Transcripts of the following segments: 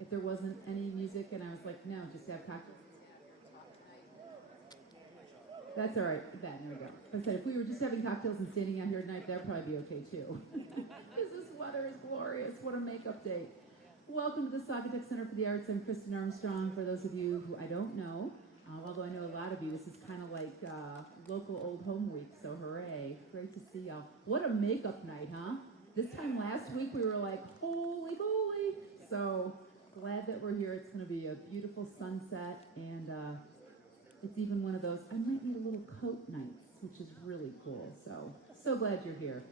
if there wasn't any music, and I was like, no, just have cocktails. That's all right. There we go. I said, if we were just having cocktails and standing out here tonight, that'd probably be okay too. Because this weather is glorious. What a makeup day. Welcome to the Saugatuck Center for the Arts. I'm Kristen Armstrong. For those of you who I don't know, although I know a lot of you, this is kind of like local old home week, so hooray. Great to see y'all. What a makeup night, huh? This time last week we were like, holy moly. So glad that we're here. It's going to be a beautiful sunset, and it's even one of those, I might need a little coat nights, which is really cool. So glad you're here.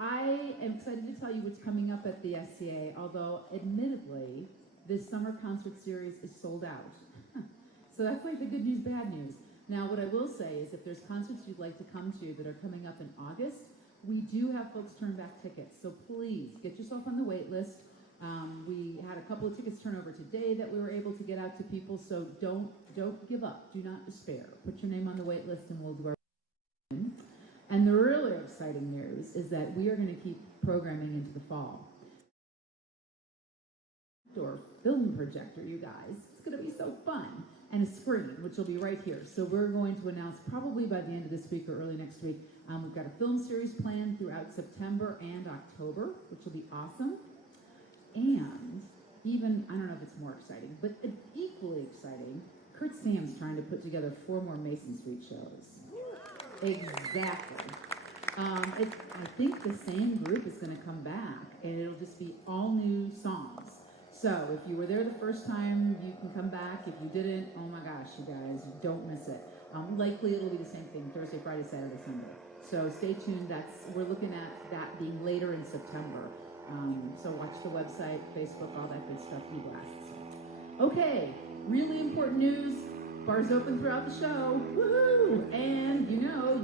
I am excited to tell you what's coming up at the SCA, although admittedly, this summer concert series is sold out. So that's like the good news, bad news. Now, what I will say is if there's concerts you'd like to come to that are coming up in August, we do have folks turn back tickets. So please get yourself on the wait list. We had a couple of tickets turn over today that we were able to get out to people, so don't give up. Do not despair. Put your name on the wait list and we'll do our And the really exciting news is that we are going to keep programming into the fall. Or film projector, you guys. It's going to be so fun. And a screen, which will be right here. So we're going to announce probably by the end of this week or early next week. We've got a film series planned throughout September and October, which will be awesome. And even, I don't know if it's more exciting, but equally exciting, Kurt Sam's trying to put together 4 more Mason Street shows. Exactly. I think the same group is going to come back, and it'll just be all new songs. So if you were there the first time, you can come back. If you didn't, oh my gosh, you guys, don't miss it. Likely it'll be the same thing, Thursday, Friday, Saturday, Sunday. So stay tuned. We're looking at that being later in September. So watch the website, Facebook, all that good stuff, e-blasts. Okay, really important news. Bars open throughout the show. Woohoo! And you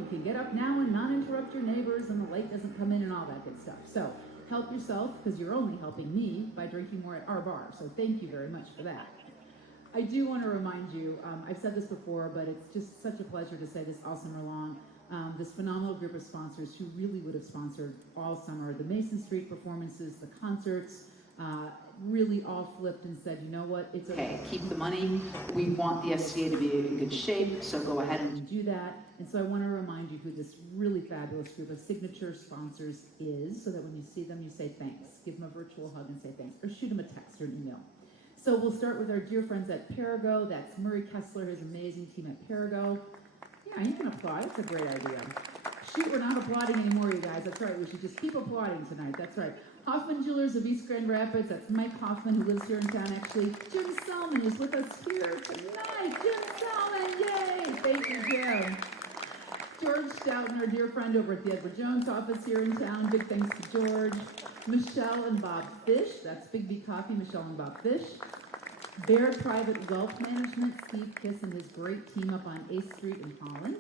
can get up now and not interrupt your neighbors and the light doesn't come in and all that good stuff. So help yourself, because you're only helping me by drinking more at our bar. So thank you very much for that. I do want to remind you, I've said this before, but it's just such a pleasure to say this all summer long. This phenomenal group of sponsors who really would have sponsored all summer, the Mason Street performances, the concerts, really all flipped and said, you know what, it's okay, keep the money. We want the SCA to be in good shape, so go ahead and do that. And so I want to remind you who this really fabulous group of signature sponsors is, so that when you see them, you say thanks. Give them a virtual hug and say thanks, or shoot them a text or an email. So we'll start with our dear friends at Perigo. That's Murray Kessler, his amazing team at Perigo. Yeah, you can applaud. It's a great idea. Shoot, we're not applauding anymore, you guys. That's right. We should just keep applauding tonight. That's right. Hoffman Jewelers of East Grand Rapids. That's Mike Hoffman, who lives here in town, actually. Jim Selman is with us here tonight. Jim Selman, yay! Thank you, Jim. George Stoughton, our dear friend over at the Edward Jones office here in town. Big thanks to George. Michelle and Bob Fish. That's Big B Coffee, Michelle and Bob Fish. Bear Private Wealth Management, Steve Kiss and his great team up on 8th Street in Holland.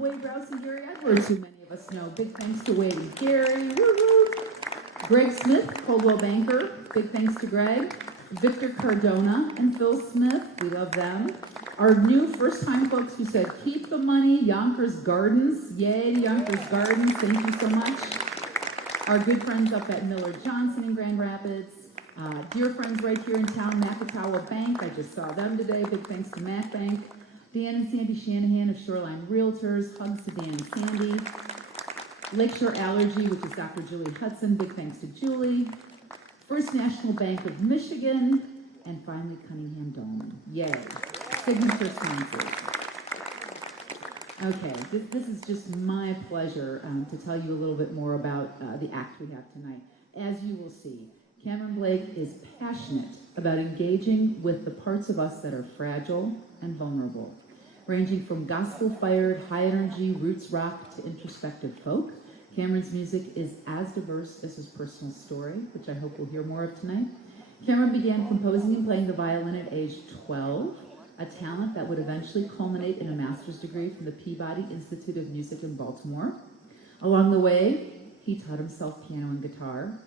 Wade Rouse and Gary Edwards, who many of us know. Big thanks to Wade and Gary. Woo-hoo. Greg Smith, Coldwell Banker. Big thanks to Greg. Victor Cardona and Phil Smith. We love them. Our new first-time folks who said, keep the money, Yonkers Gardens. Yay, Yonkers Gardens. Thank you so much. Our good friends up at Miller Johnson in Grand Rapids. Dear friends right here in town, Macatawa Bank. I just saw them today. Big thanks to Mac Bank. Dan and Sandy Shanahan of Shoreline Realtors. Hugs to Dan and Sandy. Lakeshore Allergy, which is Dr. Julie Hudson. Big thanks to Julie. First National Bank of Michigan. And finally, Cunningham Dolman. Yay. Signature sponsors. Okay, this is just my pleasure to tell you a little bit more about the act we have tonight. As you will see, Cameron Blake is passionate about engaging with the parts of us that are fragile and vulnerable, ranging from gospel-fired, high-energy roots rock to introspective folk. Cameron's music is as diverse as his personal story, which I hope we'll hear more of tonight. Cameron began composing and playing the violin at age 12, a talent that would eventually culminate in a master's degree from the Peabody Institute of Music in Baltimore. Along the way, he taught himself piano and guitar,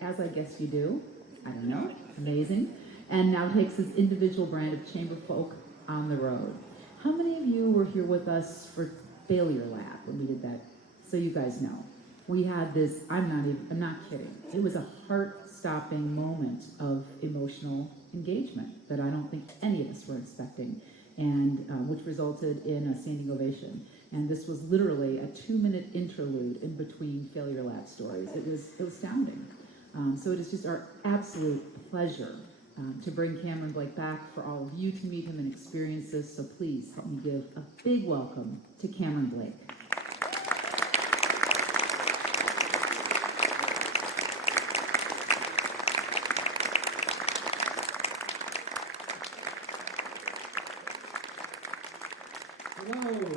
as I guess you do. I don't know, amazing. And now takes his individual brand of chamber folk on the road. How many of you were here with us for Failure Lab when we did that? So you guys know. We had this, I'm not kidding. It was a heart heart-stopping moment of emotional engagement that I don't think any of us were expecting, and which resulted in a standing ovation. And this was literally a 2-minute interlude in between Failure Lab stories. It was astounding. So it is just our absolute pleasure to bring Cameron Blake back, for all of you to meet him and experience this. So please help me give a big welcome to Cameron Blake. Hello.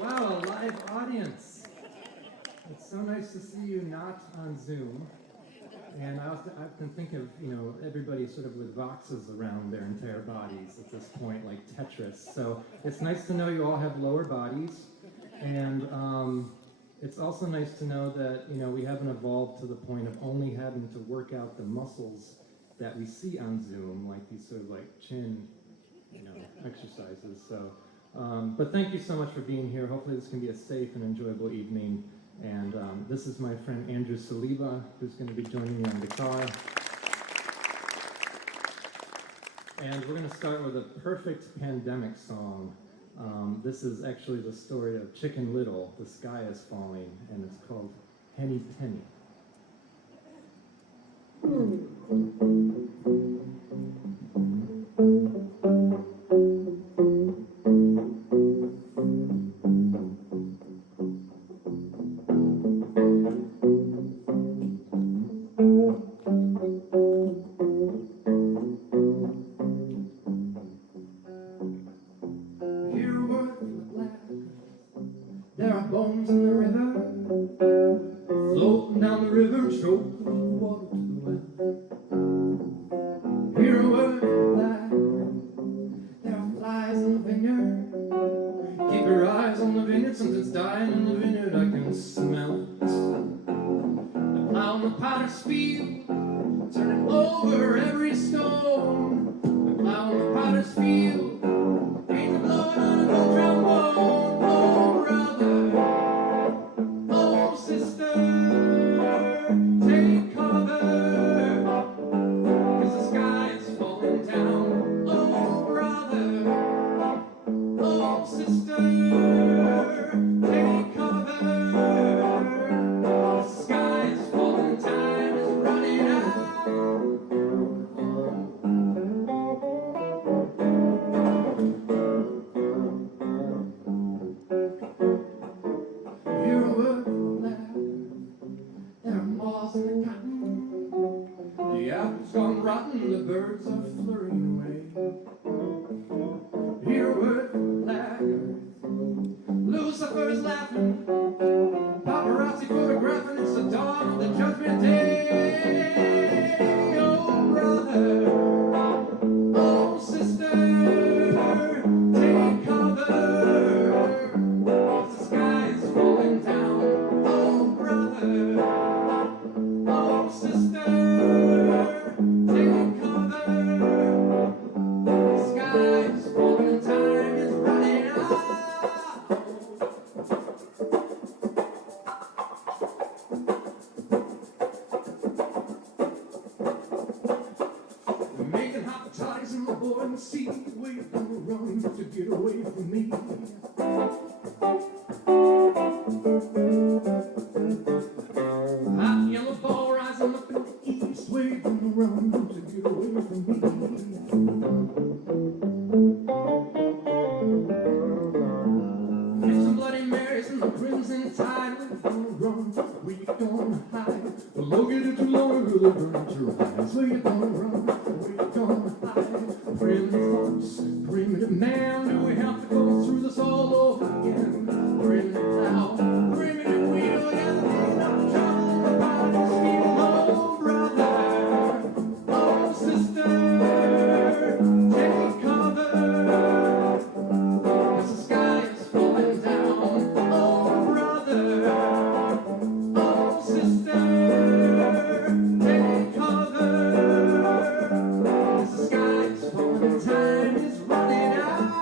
Wow, a live audience. It's so nice to see you not on Zoom. And I often think of, everybody sort of with boxes around their entire bodies at this point, like Tetris. So it's nice to know you all have lower bodies. And it's also nice to know that, we haven't evolved to the point of only having to work out the muscles that we see on Zoom, like these sort of like chin, exercises. So, but thank you so much for being here. Hopefully this can be a safe and enjoyable evening. And this is my friend Andrew Saliba, who's going to be joining me on guitar. And we're going to start with a perfect pandemic song. This is actually the story of Chicken Little, The Sky is Falling, and it's called Henny Penny. There are bones in the river, floating down the river, choking the water to the well. Hear a word black, there are flies in the vineyard. Keep your eyes on the vineyard, something's dying in the vineyard, I can smell it. The plow on the potter's field, turning over every stone. The plow on the potter's field, ain't the blowing on a gold trombone. The birds are flurrying away. Hear a word from black earth. Lucifer is laughing. Paparazzi photographing. It's the dawn of the judgment day. Oh, brother. Oh, sister. Take cover. 'Cause the sky is falling down. Oh, brother. Oh, sister. See where you're gonna run to get away from me. Hot yellow ball rising up in the east. Where you gonna run to get away from me? Get some Bloody Marys and the Crimson Tide. Where you gonna run? Where you gonna hide? The longer get too long, it'll burn your eyes. Where you gonna run? Where you gonna hide? Primitive folks, primitive man, do we have to go through this all over again? Primitive cow, primitive wheel, yeah, there's no trouble in the body's feel. Oh, brother, oh, sister, take cover, 'cause the sky is falling down. Oh, brother, oh, sister, take cover, 'cause the sky is falling down. Time is running out.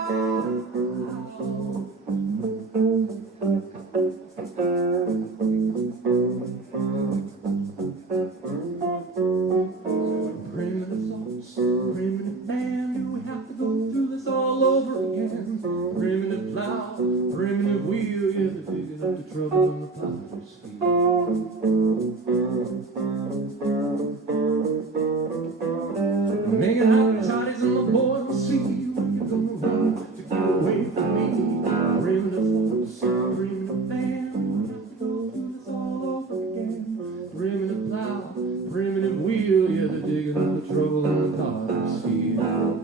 up the trouble in the potter's field. Making hot toddies in the boil sea. When you gonna run to get away from me? Dreaming of folks, dreaming of band. Go through this all over again. Dreaming of plow, dreaming of wheel. Yeah, they're digging up the trouble in the potter's field.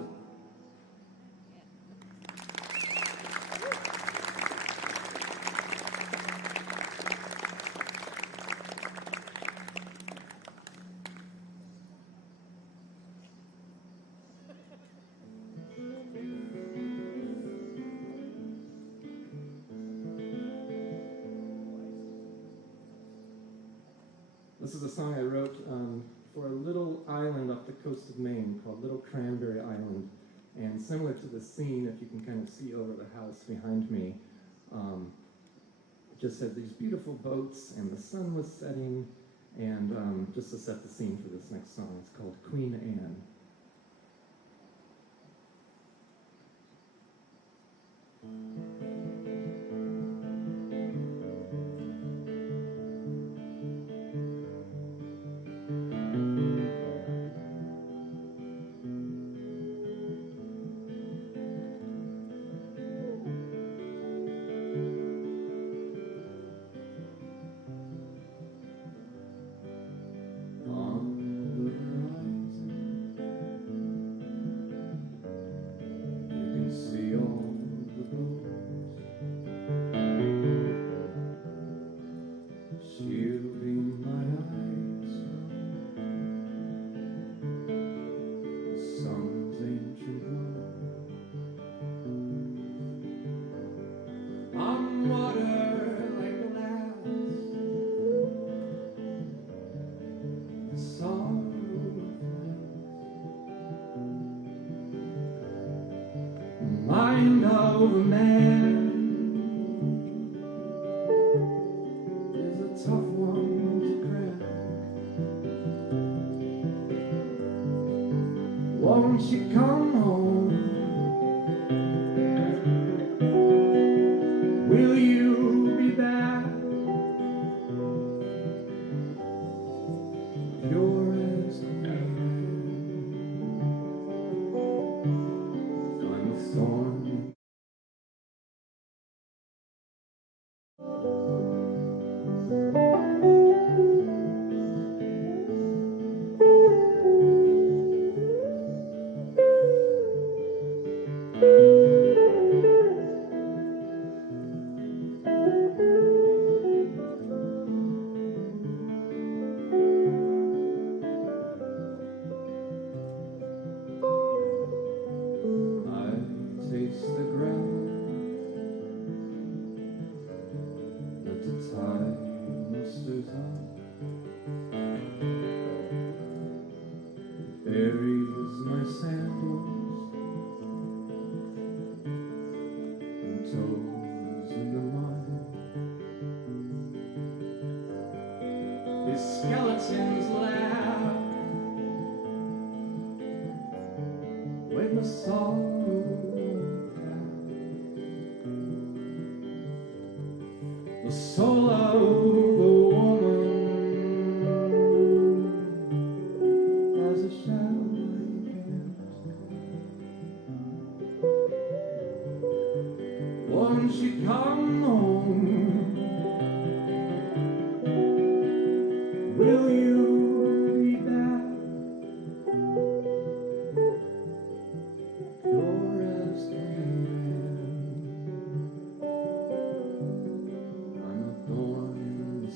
This is a song I wrote for a little island off the coast of Maine called Little Cranberry Island. And similar to the scene, if you can kind of see over the house behind me, it just had these beautiful boats and the sun was setting. And just to set the scene for this next song, it's called Queen Anne. Mind of a man is a tough one to crack. Won't you come home? Will you be back? You're as clean. I'm a thorn. Taste the ground that the tide musters on. Buries my sandals and toes in the mud. His skeletons laugh when the sorrow the soul of a woman has a shadow I can't cry. Won't you come home? Will you be back? You're as clean. I'm a thorn in the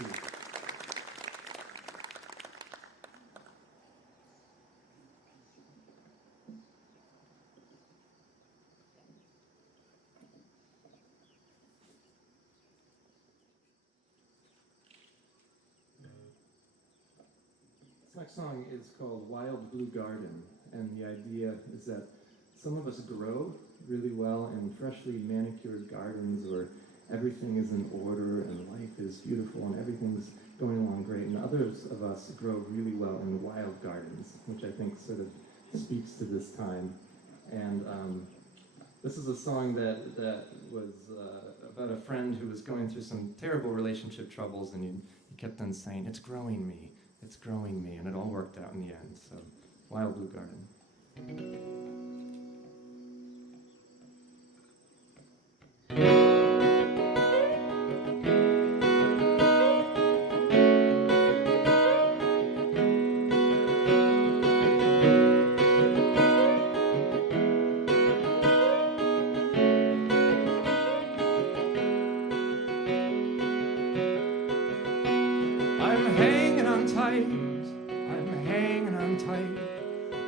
you. This next song is called Wild Blue Garden, and the idea is that some of us grow really well in freshly manicured gardens where everything is in order and life is beautiful and everything's going along great, and others of us grow really well in wild gardens, which I think sort of speaks to this time. And this is a song that was about a friend who was going through some terrible relationship troubles, and he kept on saying, "It's growing me, it's growing me," and it all worked out in the end. So, Wild Blue Garden.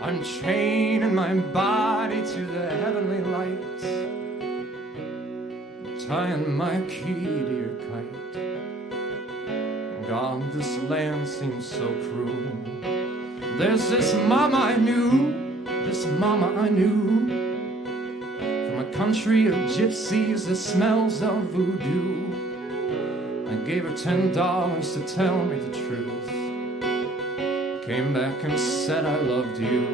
I'm chaining my body to the heavenly light, tying my key to your kite. God, this land seems so cruel. There's this mama I knew, from a country of gypsies that smells of voodoo. I gave her $10 to tell me the truth. Came back and said I loved you.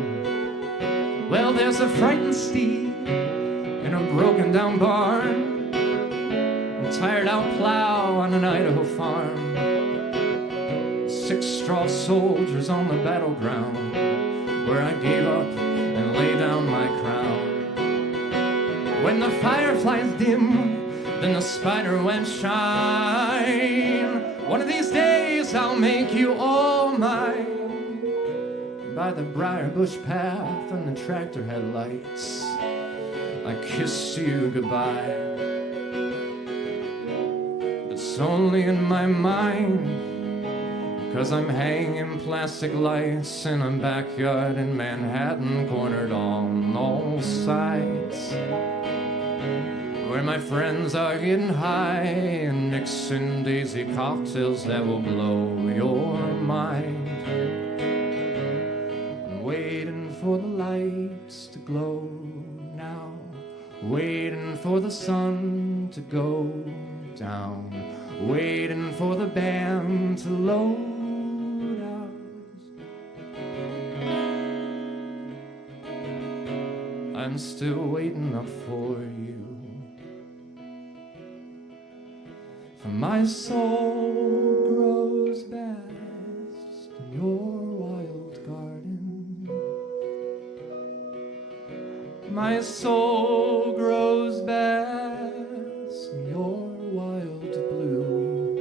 Well, there's a frightened steed in a broken down barn, a tired out plow on an Idaho farm, 6 straw soldiers on the battleground where I gave up and lay down my crown. When the fireflies dim, then the spider webs shine. One of these days I'll make you all mine, by the briar bush path and the tractor headlights. I kiss you goodbye. It's only in my mind, 'cause I'm hanging plastic lights in a backyard in Manhattan, cornered on all sides, where my friends are getting high and mixing daisy cocktails that will blow your mind. Waiting for the lights to glow now, waiting for the sun to go down, waiting for the band to load out. I'm still waiting up for you, for my soul grows best in your wild garden. My soul grows best in your wild blue,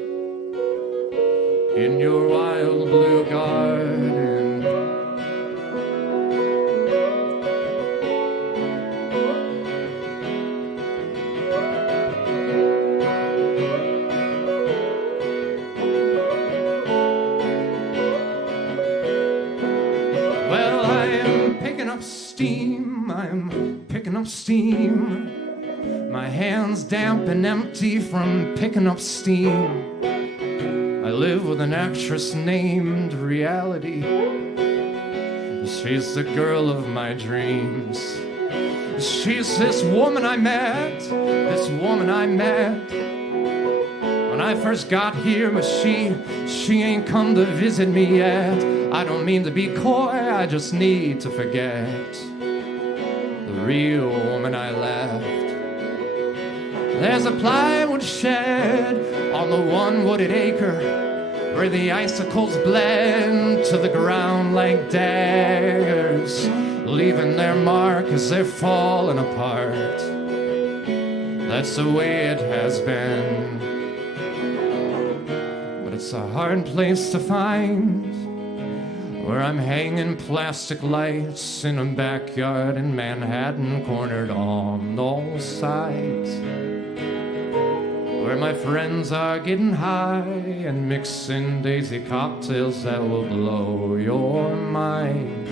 in your wild blue garden. Well, I'm picking up steam, I'm picking up steam. My hands damp and empty from picking up steam. I live with an actress named Reality. She's the girl of my dreams. She's this woman I met, when I first got here, but she ain't come to visit me yet. I don't mean to be coy, I just need to forget the real woman I left. There's a plywood shed on the one wooded acre where the icicles blend to the ground like daggers, leaving their mark as they're falling apart. That's the way it has been, but it's a hard place to find, where I'm hanging plastic lights in a backyard in Manhattan, cornered on all sides, where my friends are getting high and mixing daisy cocktails that will blow your mind.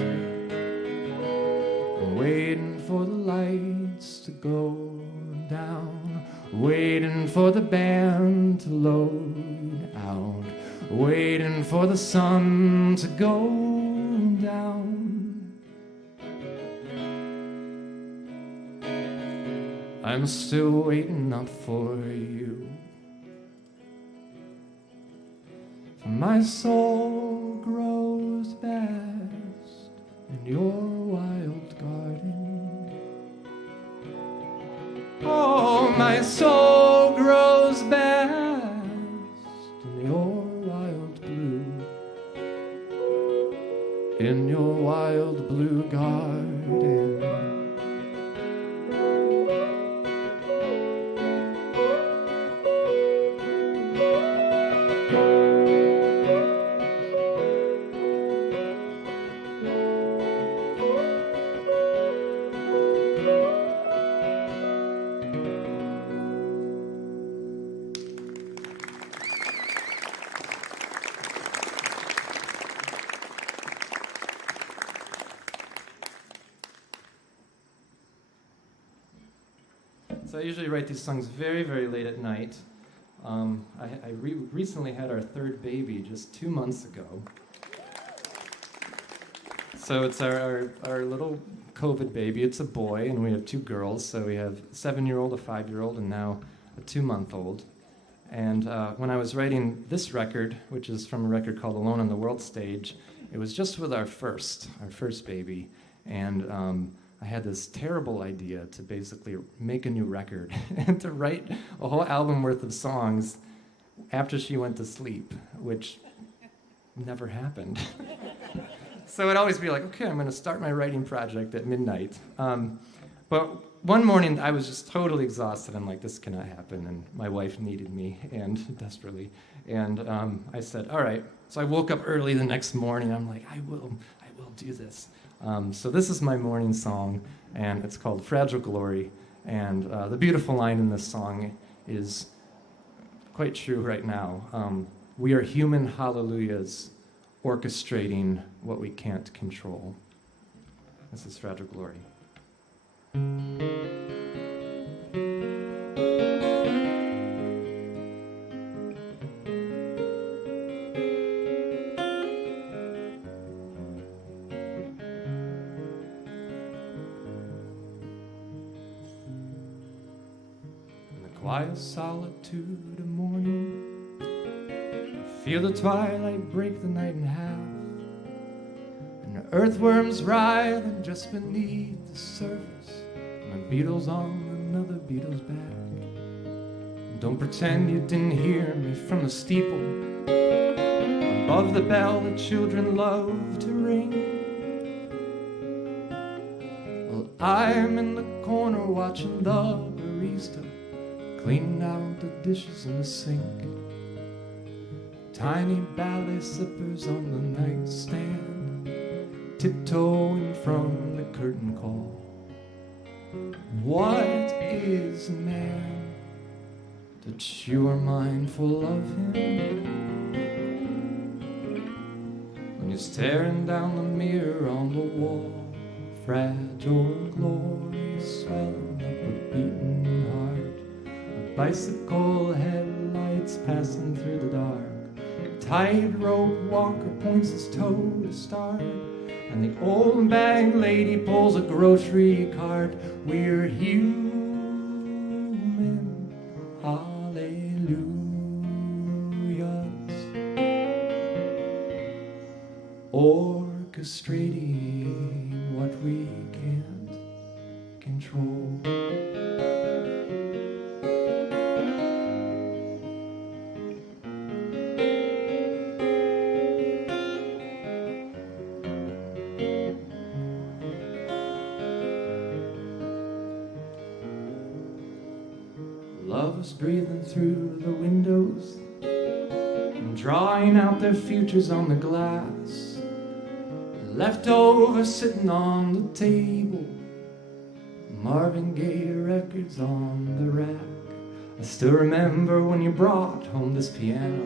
I'm waiting for the lights to go down, waiting for the band to load out, waiting for the sun to go down. I'm still waiting up for you. For my soul grows best in your wild garden. Oh, my soul grows best in your wild blue, in your wild blue garden. So I usually write these songs very, very late at night. I recently had our third baby just 2 months ago. So it's our little COVID baby. It's a boy, and we have 2 girls. So we have a 7-year-old, a 5-year-old, and now a 2-month-old. And when I was writing this record, which is from a record called Alone on the World Stage, it was just with our first baby. And I had this terrible idea to basically make a new record and to write a whole album worth of songs after she went to sleep, which never happened. So I'd always be like, okay, I'm going to start my writing project at midnight. But one morning I was just totally exhausted. I'm like, this cannot happen. And my wife needed me, and desperately. And I said, all right. So I woke up early the next morning. I'm like, I will do this. So this is my morning song, and it's called Fragile Glory. And the beautiful line in this song is quite true right now. We are human hallelujahs orchestrating what we can't control. This is Fragile Glory. Quiet solitude of morning, feel the twilight break the night in half, and the earthworms writhing just beneath the surface, and the beetles on another beetle's back. And don't pretend you didn't hear me from the steeple above the bell that children love to ring. Well, I'm in the corner watching the barista cleaning out the dishes in the sink. Tiny ballet slippers on the nightstand, tiptoeing from the curtain call. What is a man that you are mindful of him? When you're staring down the mirror on the wall, fragile glory swelling up a beating heart. Bicycle headlights passing through the dark. Tightrope walker points his toe to start, and the old bag lady pulls a grocery cart. We're human hallelujahs, orchestrating what we can't control. Love's breathing through the windows and drawing out their futures on the glass. Leftovers sitting on the table, Marvin Gaye records on the rack. I still remember when you brought home this piano,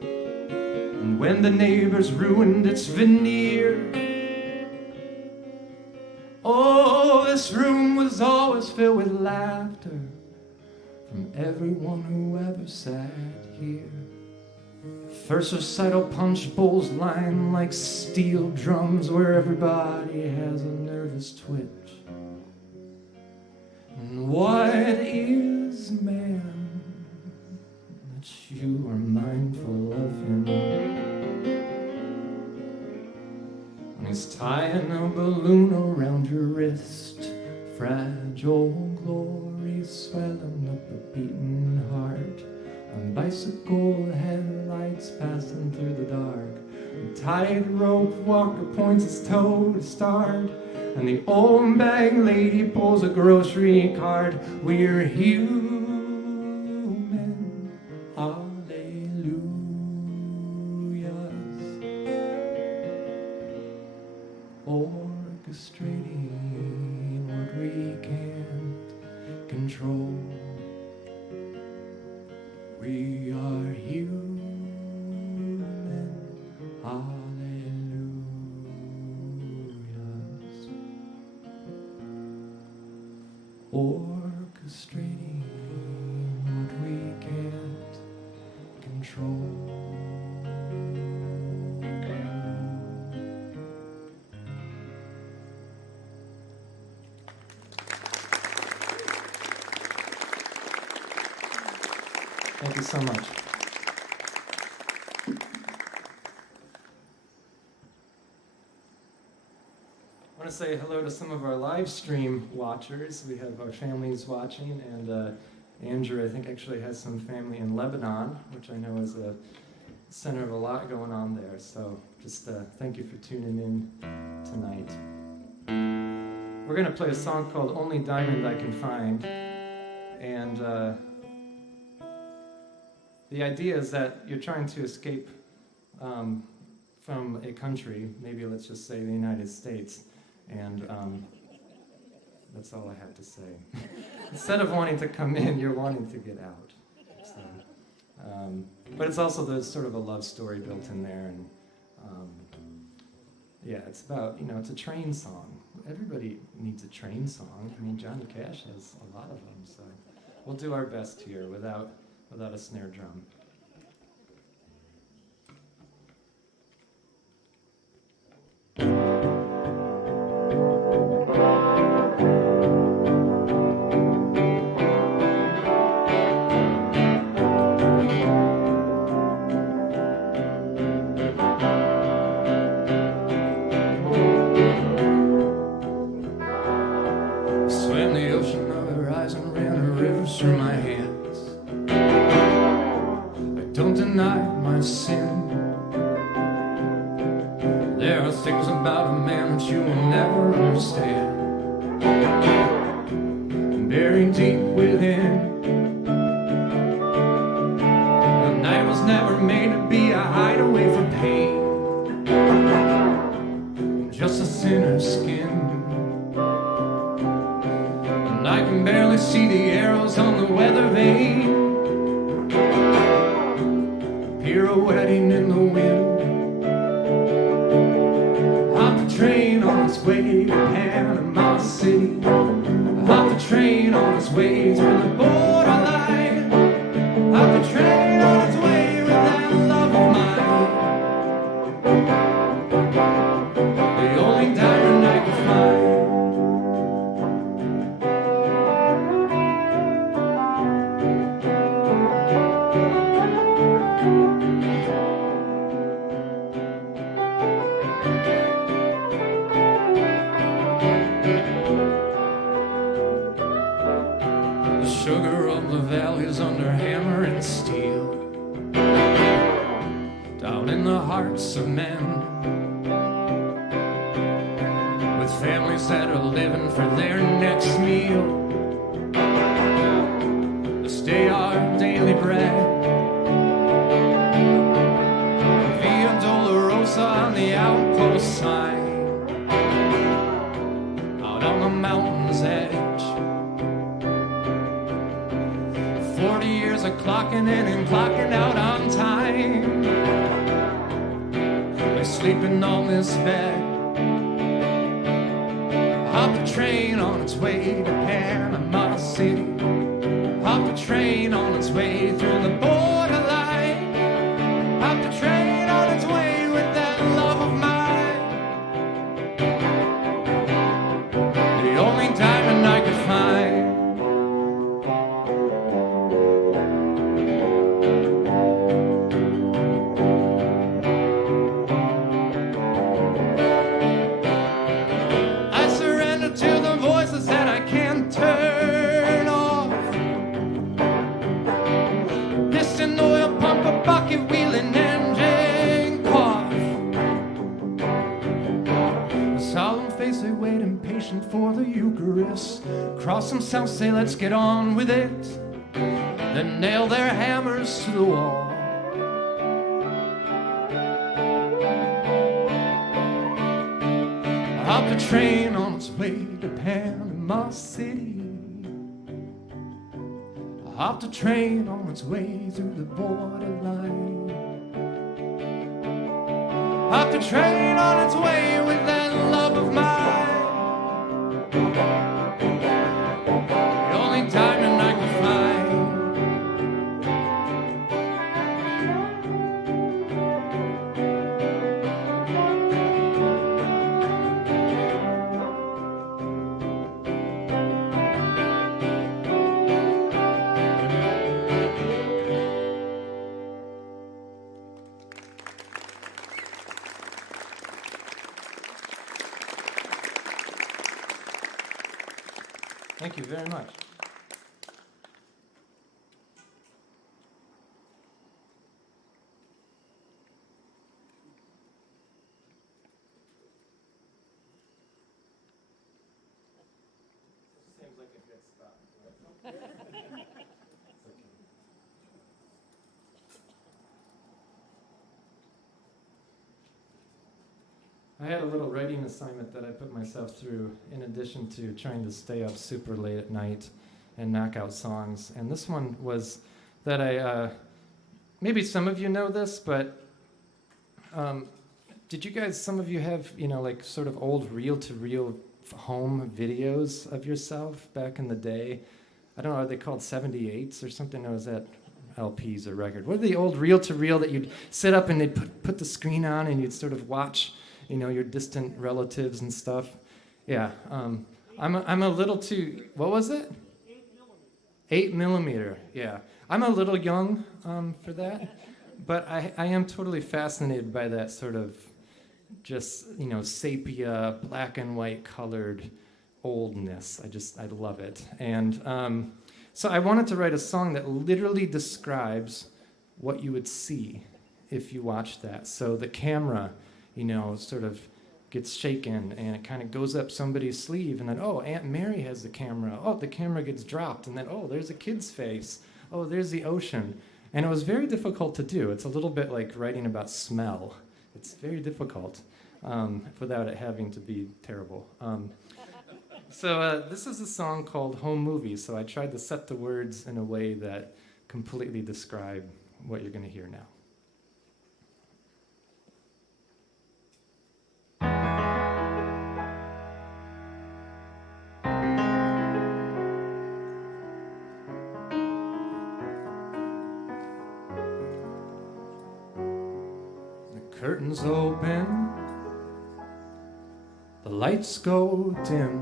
and when the neighbors ruined its veneer. Oh, this room was always filled with laughter from everyone who ever sat here. First recital punch bowls lined like steel drums, where everybody has a nervous twitch. And what is man that you are mindful of him? And he's tying a balloon around your wrist, fragile glory swelling up a beating heart. On bicycle headlights passing through the dark, a tightrope walker points his toe to start, and the old bag lady pulls a grocery cart. We're human, hallelujahs, orchestrating what we can't control. We are human, hallelujahs, orchestrating what we can't control. Thank you so much. I want to say hello to some of our live stream watchers. We have our families watching, and Andrew, I think, actually has some family in Lebanon, which I know is a center of a lot going on there. So just thank you for tuning in tonight. We're going to play a song called Only Diamond I Can Find, and the idea is that you're trying to escape from a country, maybe let's just say the United States, and that's all I have to say. Instead of wanting to come in, you're wanting to get out. So, but it's also there's sort of a love story built in there, and yeah, it's about, it's a train song. Everybody needs a train song. I mean, Johnny Cash has a lot of them, so we'll do our best here without a snare drum. Swam the ocean of the horizon, ran the rivers through my hands. Don't deny my sin. There are things about a man that you will never understand. Buried deep within, the night was never made to be a hideaway for pain. Just a sinner's skin, and I can barely see the arrows on the weather vane, pirouetting in the wind. Hop the train on its way to Panama City. Hop the train on its way to the borderline. Hop the train on its way with that love of mine. The only diamond I can find. The sugar of the valley is under hammer and steel. Down in the hearts of men, with families that are living for their next meal. This day our daily bread. Via Dolorosa on the outpost sign, out on the mountain's edge. 40 are clocking in and clocking out on time. We're sleeping on this bed. Hop the train on its way to Panama City. Hop the train on its way through the borderline. Hop the train on its way with that love of mine. The only diamond I could find. I surrender to the voices that I can't turn off. Distant oil pump, a bucket wheeling engine cough. The solemn face, they wait impatient for the Eucharist. Cross themselves, say let's get on with it. Then nail their hammers to the wall. Hop the train on its way to Panama City. Hop the train on its way through the borderline. Hop the train on its way with that love of mine. The only diamond I could find. Thank you very much. Seems like a good spot. I had a little writing assignment that I put myself through in addition to trying to stay up super late at night and knock out songs. And this one was that maybe some of you know this, but did you guys, some of you have, like sort of old reel-to-reel home videos of yourself back in the day? I don't know, are they called 78s or something? Or is that LPs or record? What are the old reel-to-reel that you'd sit up and they'd put the screen on and you'd sort of watch your distant relatives and stuff? Yeah, I'm a little too, what was it? 8 millimeter, yeah. I'm a little young for that, but I am totally fascinated by that sort of just, sepia, black and white colored oldness. I love it. And so I wanted to write a song that literally describes what you would see if you watched that. So the camera, sort of gets shaken and it kind of goes up somebody's sleeve and then, oh, Aunt Mary has the camera. Oh, the camera gets dropped and then, oh, there's a kid's face. Oh, there's the ocean. And it was very difficult to do. It's a little bit like writing about smell. It's very difficult without it having to be terrible. So this is a song called Home Movie. So I tried to set the words in a way that completely describe what you're going to hear now. Curtains open, the lights go dim,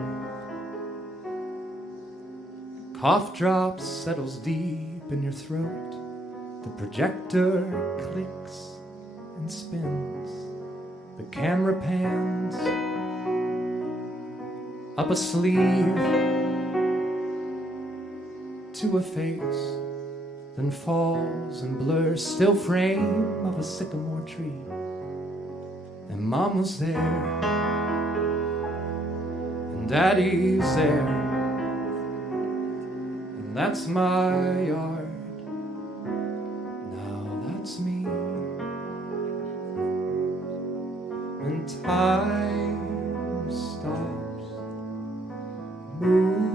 cough drops settles deep in your throat, the projector clicks and spins, the camera pans up a sleeve to a face, then falls and blurs still frame of a sycamore tree. And Mom was there, and Daddy's there, and that's my yard. Now that's me. And time stops moving.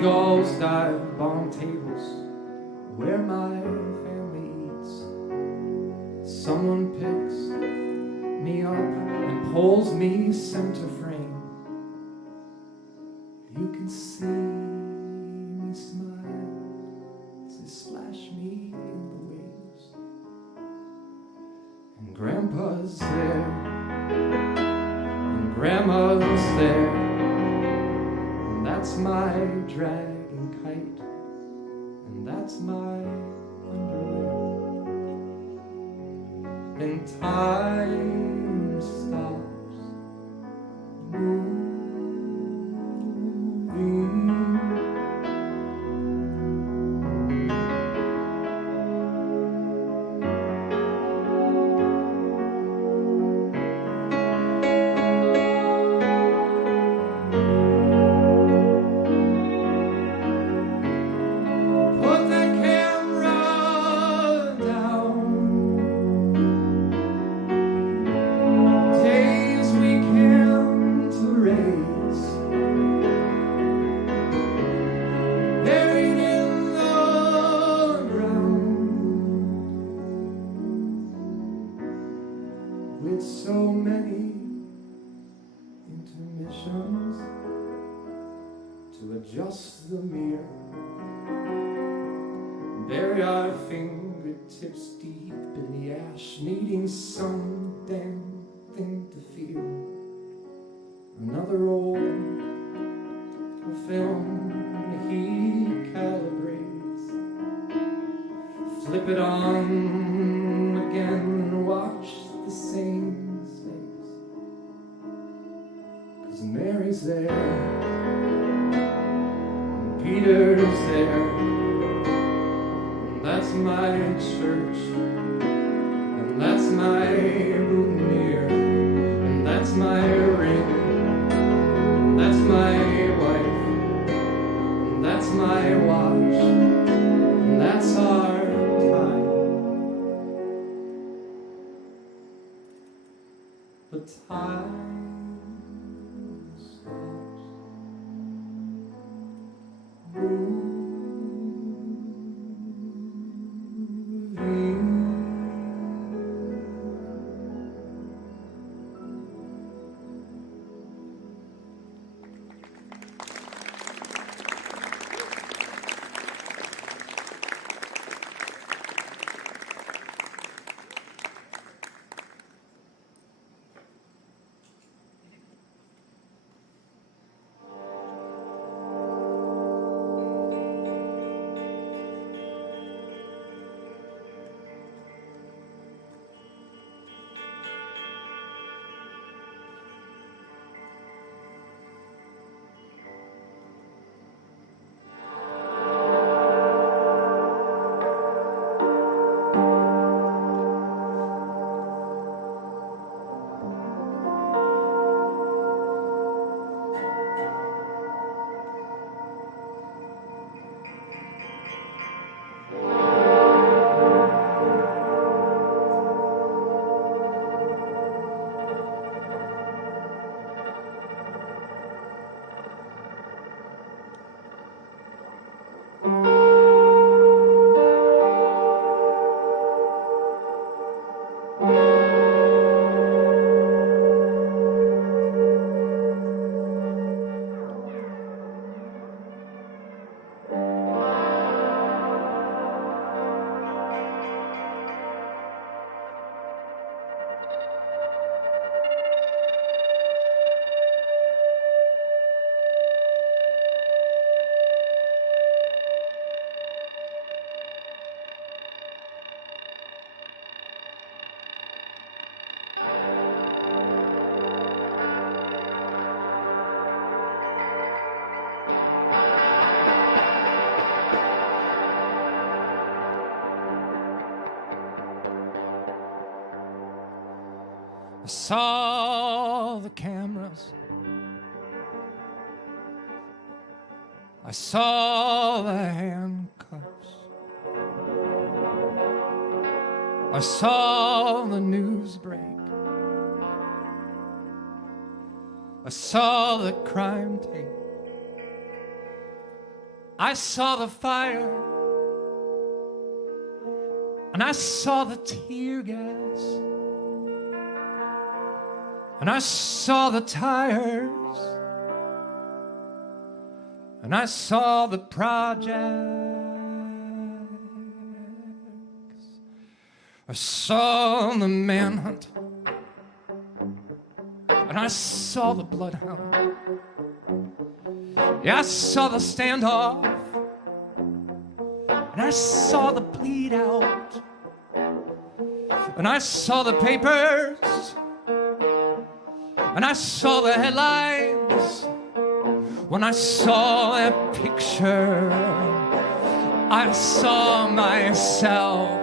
seagulls dive bomb tables where my family eats. Someone picks me up and pulls me center frame. You can see me smile as they splash me in the waves. And Grandpa's there, and Grandma's there, and that's my dragon kite, and that's my underwear. And time stops moving. Put the camera down. Days we can't erase, buried in the ground, with so many intermissions to adjust the mirror, bury our fingertips deep in the ash, needing some damn thing to feel. Another old film he calibrates. Flip it on again and watch the same space. 'Cause Mary's there, and Peter's there, and that's my church, and that's my boutonniere, and that's my ring, and that's my wife, and that's my watch, and that's our time. But time stops moving. I saw the cameras, I saw the handcuffs, I saw the news break, I saw the crime tape, I saw the fire, and I saw the tear gas, and I saw the tires, and I saw the projects. I saw the manhunt, and I saw the bloodhound. Yeah, I saw the standoff, and I saw the bleed out, and I saw the papers, and I saw the headlines. When I saw that picture, I saw myself.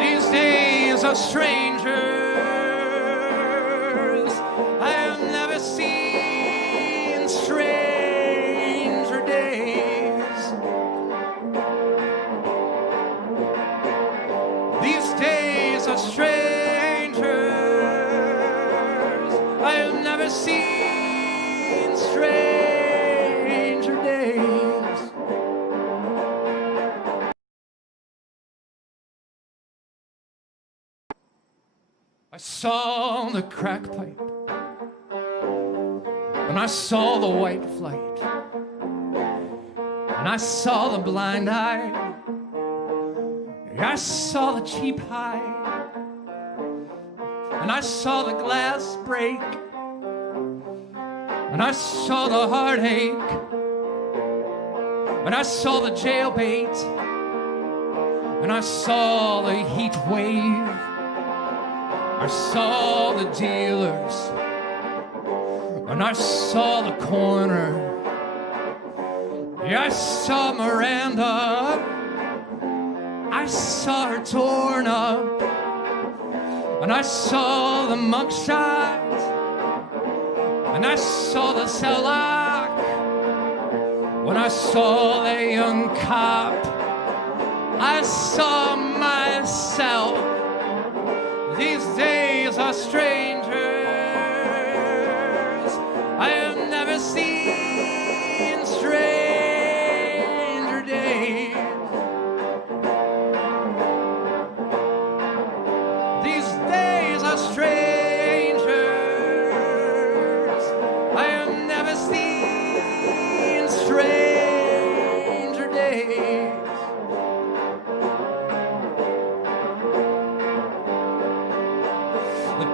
These days are strangers. I have never seen stranger days. These days are strangers. I have never seen stranger days. I saw the crack pipe, and I saw the white flight, and I saw the blind eye, I saw the cheap high, and I saw the glass break, and I saw the heartache, and I saw the jailbait, and I saw the heat wave. I saw the dealers, and I saw the corner. Yeah, I saw Miranda, I saw her torn up, and I saw the mugshot, and I saw the cell lock. When I saw the young cop, I saw myself. These days are strangers. I have never seen stranger days. These days are strangers. I have never seen stranger days.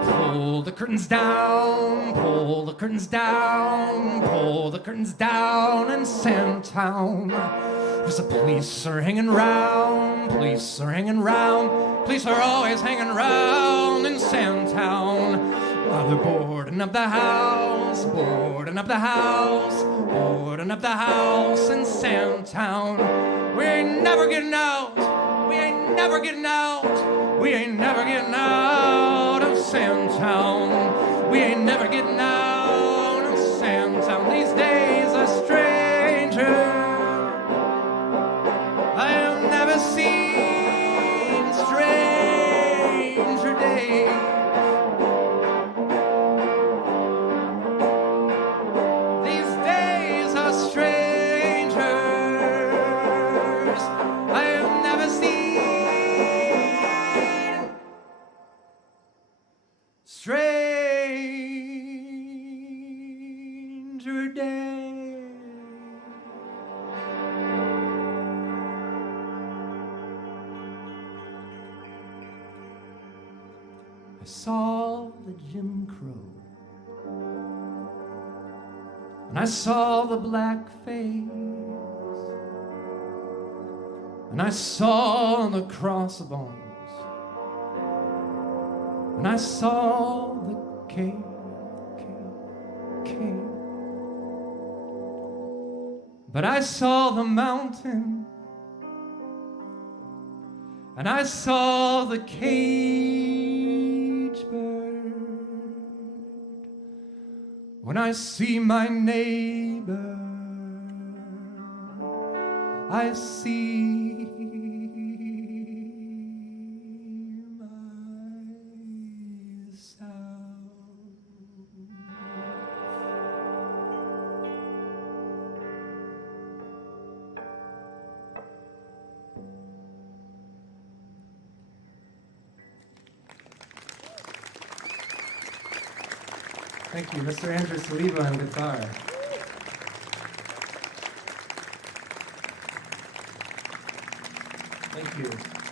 Pull the curtains down, pull the curtains down, pull the curtains down in Sandtown. Cause the police are hanging round, police are hanging round, police are always hanging round in Sandtown. They're boarding up the house, boarding up the house, boarding up the house in Sandtown. We ain't never getting out, we ain't never getting out, we ain't never getting out of Sandtown. We ain't never getting out of Sandtown. These days are strangers. I have never seen stranger days. These days are strangers. I have never seen stranger days. I saw the Jim Crow, and I saw the black face, and I saw the crossbones, and I saw the K. But I saw the mountain, and I saw the cage bird. When I see my neighbor, I see myself. Thank you. Mr. Andrew Saliba on guitar. Thank you.